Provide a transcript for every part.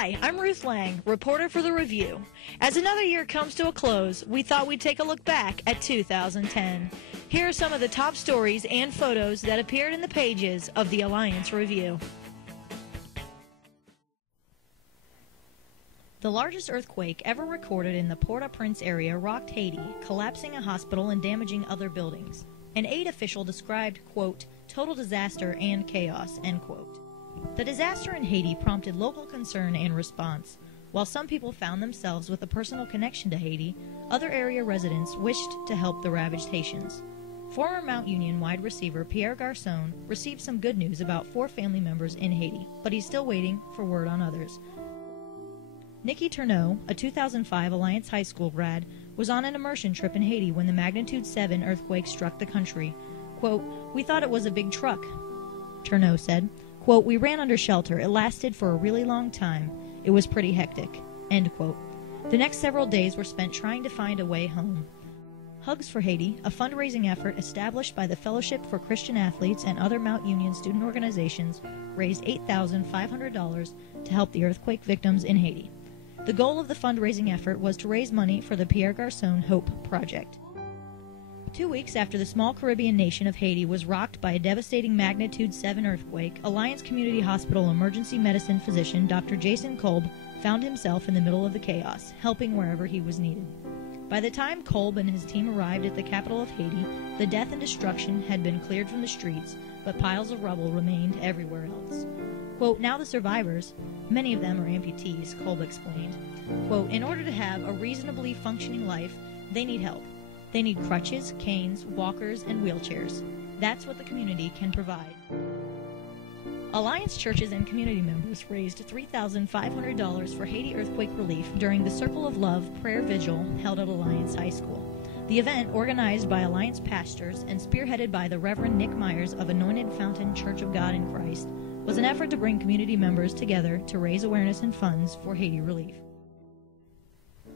Hi, I'm Ruth Lang, reporter for The Review. As another year comes to a close, we thought we'd take a look back at 2010. Here are some of the top stories and photos that appeared in the pages of the Alliance Review. The largest earthquake ever recorded in the Port-au-Prince area rocked Haiti, collapsing a hospital and damaging other buildings. An aid official described, quote, total disaster and chaos, end quote. The disaster in Haiti prompted local concern and response. While some people found themselves with a personal connection to Haiti, other area residents wished to help the ravaged Haitians. Former Mount Union wide receiver Pierre Garçon received some good news about 4 family members in Haiti, but he's still waiting for word on others. Nikki Turneau, a 2005 Alliance High School grad, was on an immersion trip in Haiti when the magnitude 7 earthquake struck the country. Quote, we thought it was a big truck, Turneau said. Quote, we ran under shelter. It lasted for a really long time. It was pretty hectic. End quote. The next several days were spent trying to find a way home. Hugs for Haiti, a fundraising effort established by the Fellowship for Christian Athletes and other Mount Union student organizations, raised $8,500 to help the earthquake victims in Haiti. The goal of the fundraising effort was to raise money for the Pierre Garçon Hope Project. 2 weeks after the small Caribbean nation of Haiti was rocked by a devastating magnitude 7 earthquake, Alliance Community Hospital emergency medicine physician Dr. Jason Kolb found himself in the middle of the chaos, helping wherever he was needed. By the time Kolb and his team arrived at the capital of Haiti, the death and destruction had been cleared from the streets, but piles of rubble remained everywhere else. Quote, now the survivors, many of them are amputees, Kolb explained. Quote, in order to have a reasonably functioning life, they need help. They need crutches, canes, walkers, and wheelchairs. That's what the community can provide. Alliance churches and community members raised $3,500 for Haiti earthquake relief during the Circle of Love prayer vigil held at Alliance High School. The event, organized by Alliance pastors and spearheaded by the Reverend Nick Myers of Anointed Fountain Church of God in Christ, was an effort to bring community members together to raise awareness and funds for Haiti relief.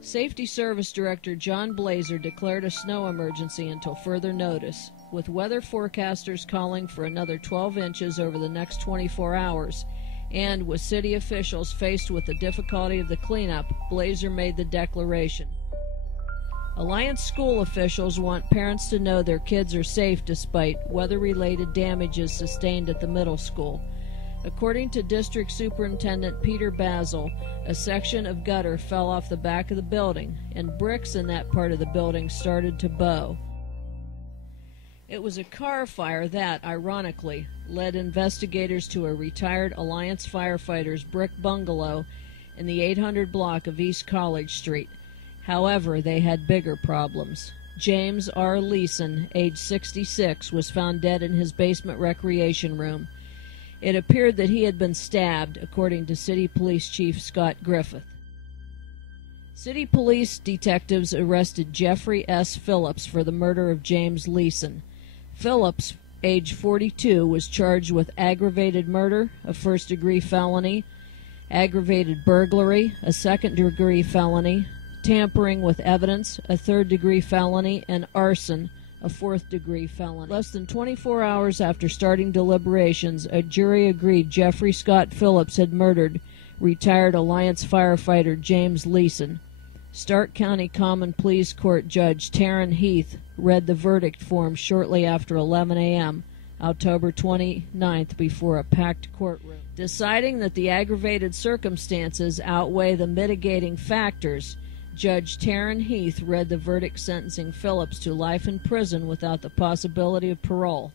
Safety Service Director John Blazer declared a snow emergency until further notice, with weather forecasters calling for another 12 inches over the next 24 hours. And with city officials faced with the difficulty of the cleanup, Blazer made the declaration. Alliance school officials want parents to know their kids are safe despite weather-related damages sustained at the middle school. According to District Superintendent Peter Basil, a section of gutter fell off the back of the building, and bricks in that part of the building started to bow. It was a car fire that, ironically, led investigators to a retired Alliance firefighters' brick bungalow in the 800 block of East College Street. However, they had bigger problems. James R. Leeson, age 66, was found dead in his basement recreation room. It appeared that he had been stabbed, according to City Police Chief Scott Griffith. City police detectives arrested Jeffrey S. Phillips for the murder of James Leeson. Phillips, age 42, was charged with aggravated murder, a first-degree felony, aggravated burglary, a second-degree felony, tampering with evidence, a third-degree felony, and arson, a fourth-degree felony. Less than 24 hours after starting deliberations, a jury agreed Jeffrey Scott Phillips had murdered retired Alliance firefighter James Leeson. Stark County Common Pleas Court Judge Taryn Heath read the verdict form shortly after 11 a.m., October 29th, before a packed courtroom. Deciding that the aggravated circumstances outweigh the mitigating factors, Judge Taryn Heath read the verdict sentencing Phillips to life in prison without the possibility of parole.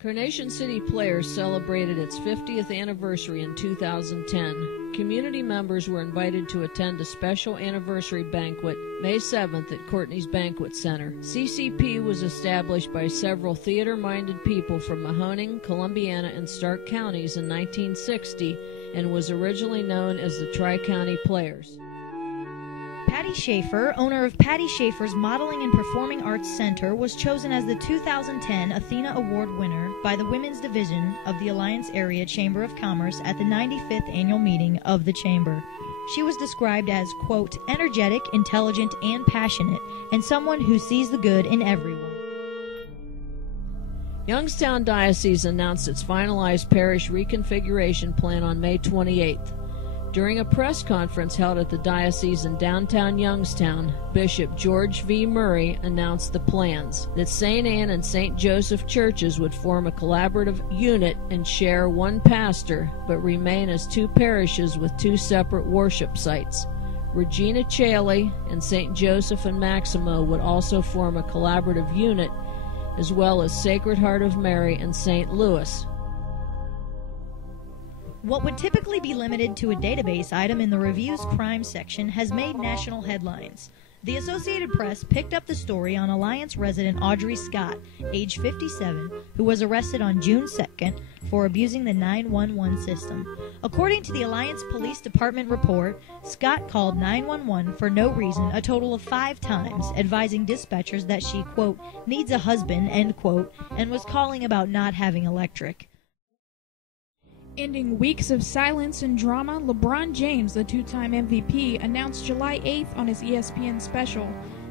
Carnation City Players celebrated its 50th anniversary in 2010. Community members were invited to attend a special anniversary banquet May 7th at Courtney's Banquet Center. CCP was established by several theater-minded people from Mahoning, Columbiana, and Stark counties in 1960 and was originally known as the Tri-County Players. Patty Schaefer, owner of Patty Schaefer's Modeling and Performing Arts Center, was chosen as the 2010 Athena Award winner by the Women's Division of the Alliance Area Chamber of Commerce at the 95th annual meeting of the Chamber. She was described as, quote, energetic, intelligent, and passionate, and someone who sees the good in everyone. Youngstown Diocese announced its finalized parish reconfiguration plan on May 28th. During a press conference held at the diocese in downtown Youngstown, Bishop George V. Murray announced the plans that St. Anne and St. Joseph churches would form a collaborative unit and share one pastor, but remain as two parishes with two separate worship sites. Regina Caeli and St. Joseph and Maximo would also form a collaborative unit, as well as Sacred Heart of Mary and St. Louis. What would typically be limited to a database item in the review's crime section has made national headlines. The Associated Press picked up the story on Alliance resident Audrey Scott, age 57, who was arrested on June 2nd for abusing the 911 system. According to the Alliance Police Department report, Scott called 911 for no reason a total of 5 times, advising dispatchers that she, quote, needs a husband, end quote, and was calling about not having electric. Ending weeks of silence and drama, LeBron James, the two-time MVP, announced July 8th on his ESPN special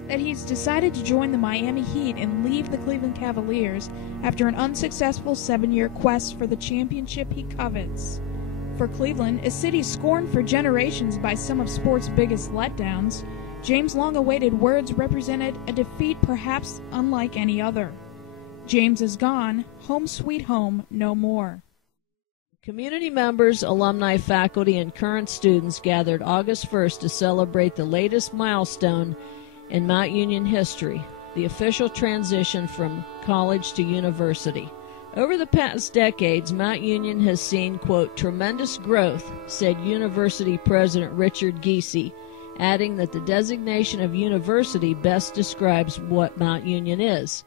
that he's decided to join the Miami Heat and leave the Cleveland Cavaliers after an unsuccessful 7-year quest for the championship he covets. For Cleveland, a city scorned for generations by some of sports' biggest letdowns, James' long-awaited words represented a defeat perhaps unlike any other. James is gone, home sweet home, no more. Community members, alumni, faculty, and current students gathered August 1st to celebrate the latest milestone in Mount Union history, the official transition from college to university. Over the past decades, Mount Union has seen, quote, tremendous growth, said University President Richard Giese, adding that the designation of university best describes what Mount Union is.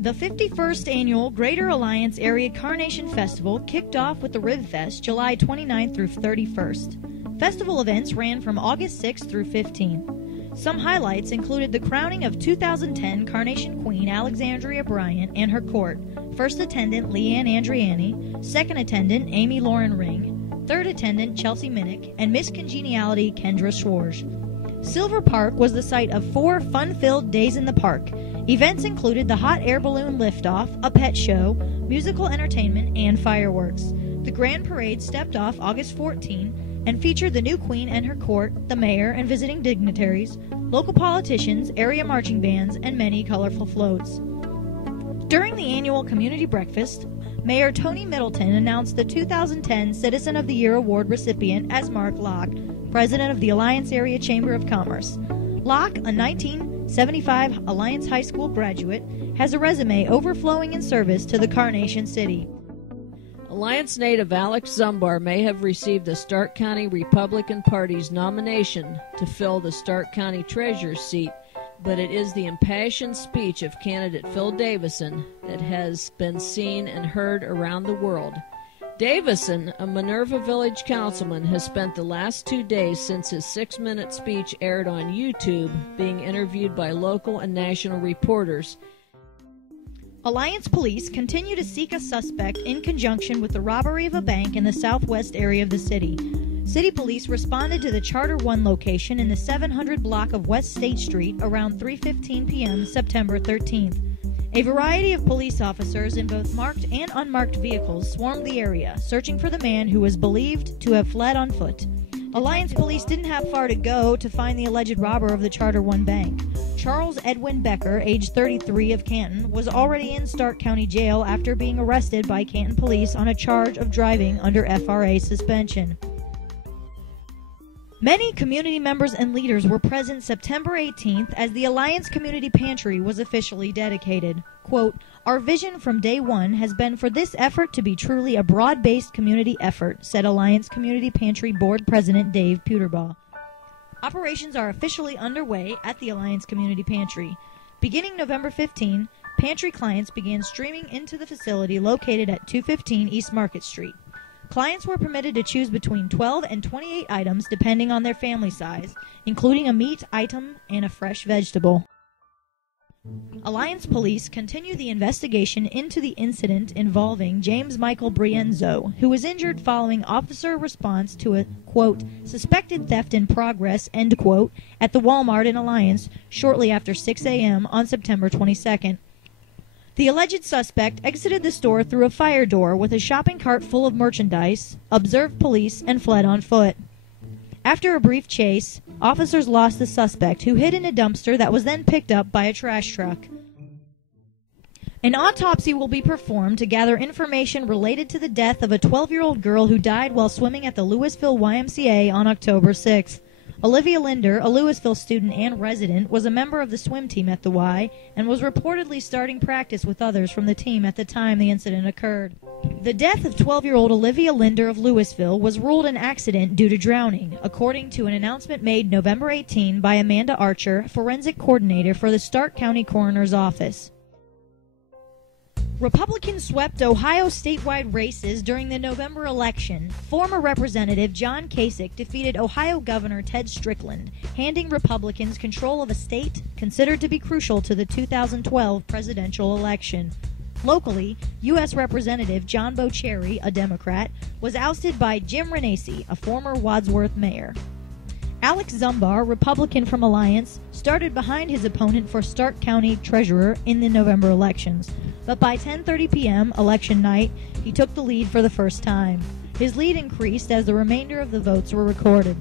The 51st Annual Greater Alliance Area Carnation Festival kicked off with the RibFest July 29th through 31st. Festival events ran from August 6th through 15th. Some highlights included the crowning of 2010 Carnation Queen Alexandria Bryant and her court, first attendant Leanne Andriani, second attendant Amy Lauren Ring, third attendant Chelsea Minnick, and Miss Congeniality Kendra Schwarz. Silver Park was the site of 4 fun-filled days in the park. Events included the hot air balloon liftoff, a pet show, musical entertainment, and fireworks. The Grand Parade stepped off August 14 and featured the new queen and her court, the mayor and visiting dignitaries, local politicians, area marching bands, and many colorful floats. During the annual community breakfast, Mayor Tony Middleton announced the 2010 Citizen of the Year Award recipient as Mark Locke, president of the Alliance Area Chamber of Commerce. Locke, a 1975 Alliance High School graduate, has a resume overflowing in service to the Carnation City. Alliance native Alex Zumbar may have received the Stark County Republican Party's nomination to fill the Stark County Treasurer's seat, but it is the impassioned speech of candidate Phil Davison that has been seen and heard around the world. Davison, a Minerva Village councilman, has spent the last 2 days since his 6-minute speech aired on YouTube being interviewed by local and national reporters. Alliance police continue to seek a suspect in conjunction with the robbery of a bank in the southwest area of the city. City police responded to the Charter 1 location in the 700 block of West State Street around 3:15 p.m. September 13th. A variety of police officers in both marked and unmarked vehicles swarmed the area, searching for the man who was believed to have fled on foot. Alliance police didn't have far to go to find the alleged robber of the Charter 1 bank. Charles Edwin Becker, age 33, of Canton, was already in Stark County Jail after being arrested by Canton police on a charge of driving under FRA suspension. Many community members and leaders were present September 18th as the Alliance Community Pantry was officially dedicated. Quote, our vision from day one has been for this effort to be truly a broad-based community effort, said Alliance Community Pantry Board President Dave Puterbaugh. Operations are officially underway at the Alliance Community Pantry. Beginning November 15, pantry clients began streaming into the facility located at 215 East Market Street. Clients were permitted to choose between 12 and 28 items depending on their family size, including a meat item and a fresh vegetable. Alliance police continue the investigation into the incident involving James Michael Brienzo, who was injured following officer response to a, quote, suspected theft in progress, end quote, at the Walmart in Alliance shortly after 6 a.m. on September 22nd. The alleged suspect exited the store through a fire door with a shopping cart full of merchandise, observed police, and fled on foot. After a brief chase, officers lost the suspect, who hid in a dumpster that was then picked up by a trash truck. An autopsy will be performed to gather information related to the death of a 12-year-old girl who died while swimming at the Louisville YMCA on October 6th. Olivia Linder, a Louisville student and resident, was a member of the swim team at the Y and was reportedly starting practice with others from the team at the time the incident occurred. The death of 12-year-old Olivia Linder of Louisville was ruled an accident due to drowning, according to an announcement made November 18 by Amanda Archer, forensic coordinator for the Stark County Coroner's Office. Republicans swept Ohio statewide races during the November election. Former Representative John Kasich defeated Ohio Governor Ted Strickland, handing Republicans control of a state considered to be crucial to the 2012 presidential election. Locally, U.S. Representative John Bocherry, a Democrat, was ousted by Jim Renacci, a former Wadsworth mayor. Alex Zumbar, Republican from Alliance, started behind his opponent for Stark County Treasurer in the November elections, but by 10:30 p.m. election night, he took the lead for the first time. His lead increased as the remainder of the votes were recorded.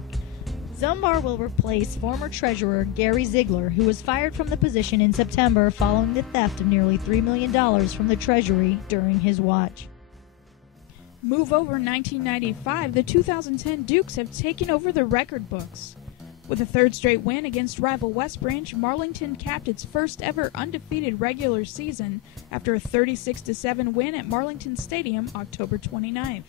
Zumbar will replace former Treasurer Gary Ziegler, who was fired from the position in September following the theft of nearly $3 million from the Treasury during his watch. Move over 1995, the 2010 Dukes have taken over the record books. With a third straight win against rival West Branch, Marlington capped its first ever undefeated regular season after a 36-7 win at Marlington Stadium October 29th.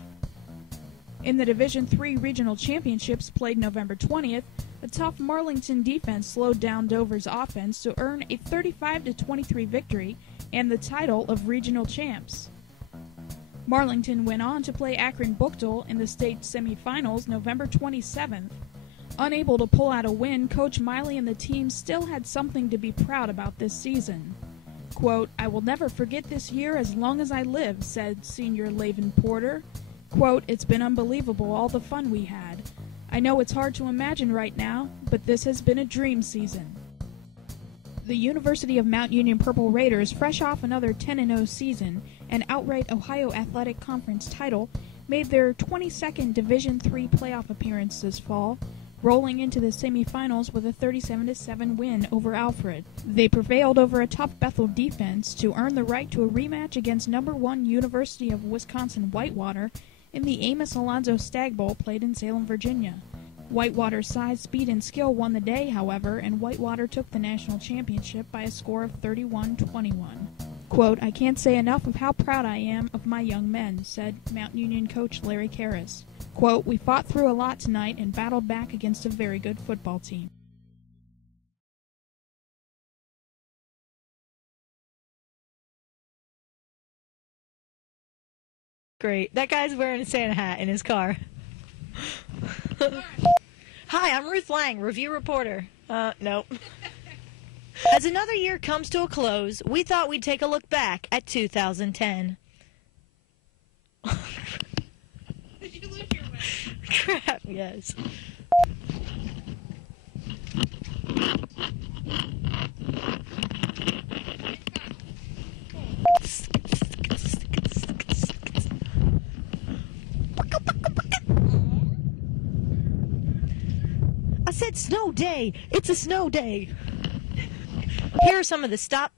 In the Division III Regional Championships played November 20th, a tough Marlington defense slowed down Dover's offense to earn a 35-23 victory and the title of regional champs. Marlington went on to play Akron-Buchtel in the state semifinals November 27th. Unable to pull out a win, Coach Miley and the team still had something to be proud about this season. Quote, "I will never forget this year as long as I live," said senior Laven Porter. Quote, "It's been unbelievable, all the fun we had. I know it's hard to imagine right now, but this has been a dream season." The University of Mount Union Purple Raiders, fresh off another 10-0 season and outright Ohio Athletic Conference title, made their 22nd Division III playoff appearance this fall, rolling into the semifinals with a 37-7 win over Alfred. They prevailed over a tough Bethel defense to earn the right to a rematch against number 1 University of Wisconsin Whitewater in the Amos Alonzo Stagg Bowl played in Salem, Virginia. Whitewater's size, speed, and skill won the day, however, and Whitewater took the national championship by a score of 31-21. Quote, "I can't say enough of how proud I am of my young men," said Mount Union coach Larry Karras. Quote, "We fought through a lot tonight and battled back against a very good football team." Great. That guy's wearing a Santa hat in his car. Hi, I'm Ruth Lang, review reporter. Nope. As another year comes to a close, we thought we'd take a look back at 2010. Did you lose your way? Crap, yes. I said snow day. It's a snow day. Here are some of the stop.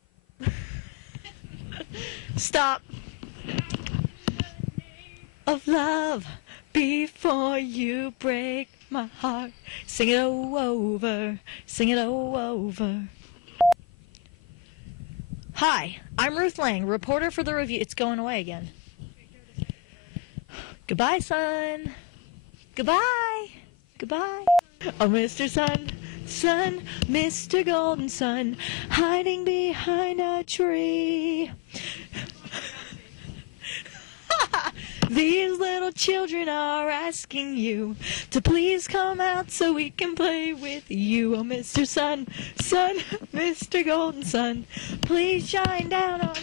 Of love before you break my heart. Sing it over. Sing it over. Hi, I'm Ruth Lang, reporter for the Review. It's going away again. Goodbye, son. Goodbye. Goodbye. Oh, Mr. Sun, Mr. Golden Sun, hiding behind a tree. These little children are asking you to please come out so we can play with you. Oh, Mr. Sun, Mr. Golden Sun, please shine down on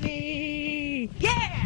me. Yeah!